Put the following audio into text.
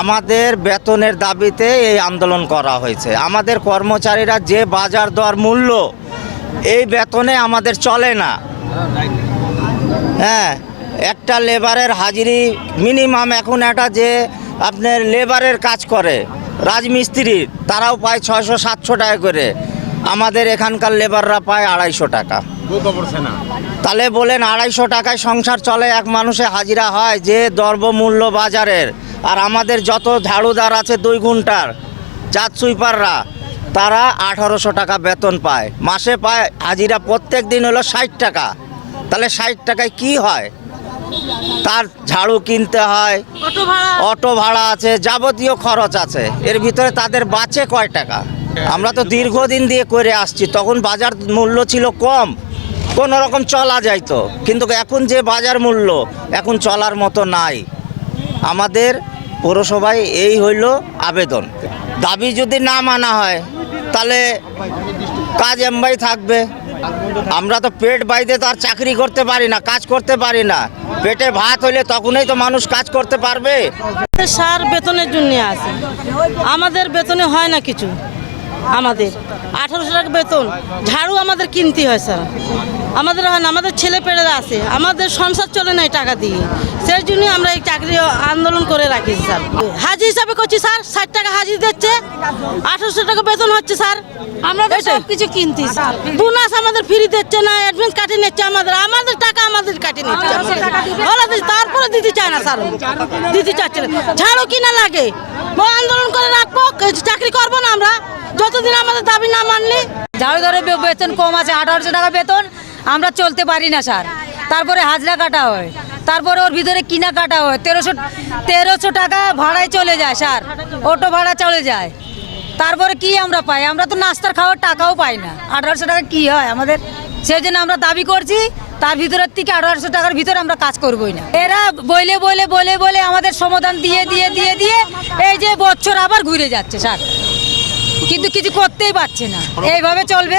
আমাদের বেতনের দাবিতে এই আন্দোলন করা হয়েছে। আমাদের কর্মচারীরা যে বাজার দর মূল্য, এই বেতনে আমাদের চলে না। হ্যাঁ একটা লেবারের হাজিরি মিনিমাম এখন একটা যে আপনার লেবারের কাজ করে, রাজমিস্ত্রির, তারাও পায় ছয়শো, সাতশো টাকা করে। আমাদের এখানকার লেবাররা পায় আড়াইশো টাকা। তাহলে বলেন আড়াইশো টাকায় সংসার চলে এক মানুষে হাজিরা হয় যে দ্রব্যমূল্য বাজারের। আর আমাদের যত ঝাড়ুদার আছে দুই ঘণ্টার চাঁদ সুইপাররা তারা আঠারোশো টাকা বেতন পায়। মাসে পায় হাজিরা প্রত্যেক দিন হলো ষাট টাকা। তাহলে ষাট টাকায় কি হয়? তার ঝাড়ু কিনতে হয় অটো ভাড়া। অটো ভাড়া আছে যাবতীয় খরচ আছে। এর ভিতরে তাদের বাঁচে কয় টাকা? আমরা তো দীর্ঘদিন দিয়ে করে আসছি, তখন বাজার মূল্য ছিল কম কোনো রকম চলা যাইতো কিন্তু এখন যে বাজার মূল্য, এখন চলার মতো নাই। আমাদের পৌরসভায় এই হইল আবেদন। দাবি যদি না মানা হয়, তাহলে কাজ এমবাই থাকবে। আমরা তো পেট বাইতে তো আর চাকরি করতে পারি না, কাজ করতে পারি না। পেটে ভাত হইলে তখনই তো মানুষ কাজ করতে পারবে। সার বেতনের জন্য আছে। আমাদের বেতনে হয় না কিছু। আমাদের। আঠারোশো টাকা বেতন। ঝাড়ু আমাদের কিনতে হয় স্যার। আমাদের হয় না আমাদের ছেলে পেলেরা আছে। আমাদের সংসার চলে না এই টাকা দিয়ে। সেই জন্যই আমরা এই চাকরি আন্দোলন করে রাখি স্যার। হাজি হিসাবে করছি স্যার। ষাট টাকা হাজি দিচ্ছে। আঠারোশো টাকা বেতন হচ্ছে স্যার। আমরা সব কিছু কিনতি স্যার বোনাস আমাদের ফ্রি দিচ্ছে না অ্যাডভান্স কাটিয়ে নিচ্ছে আমাদের। আমাদের টাকা আমাদের কাটিয়ে নিচ্ছে। ওরা তারপরে দিতে চায় না স্যার। দিতে চাচ্ছে না। ঝাড়ু কিনা লাগে। আন্দোলন করে রাখব চাকরি করব না আমরা। যতদিন আমাদের দাবি না মানলি। ঝাড়ু ধরে বেতন কম আছে আঠারোশো টাকা বেতন, আমরা চলতে পারি না, স্যার। তারপরে হাজরা কাটা হয়। তারপরে ওর ভিতরে কিনা কাটা হয়। তেরোশো তেরোশো টাকা ভাড়ায় চলে যায়, স্যার। অটো ভাড়া চলে যায়। তারপরে কি আমরা পাই? আমরা তো নাস্তার খাওয়ার টাকাও পাই না। আঠারোশো টাকা কি হয় আমাদের? সেই জন্য আমরা দাবি করছি, তার ভিতরের থেকে আঠারোশো টাকার ভিতরে আমরা কাজ করবোই না। এরা বলে বলে বলে বলে আমাদের সমাধান দিয়ে দিয়ে দিয়ে দিয়ে এই যে বছর আবার ঘুরে যাচ্ছে স্যার। কিন্তু কিছু করতেই পারছে না। এইভাবে চলবে?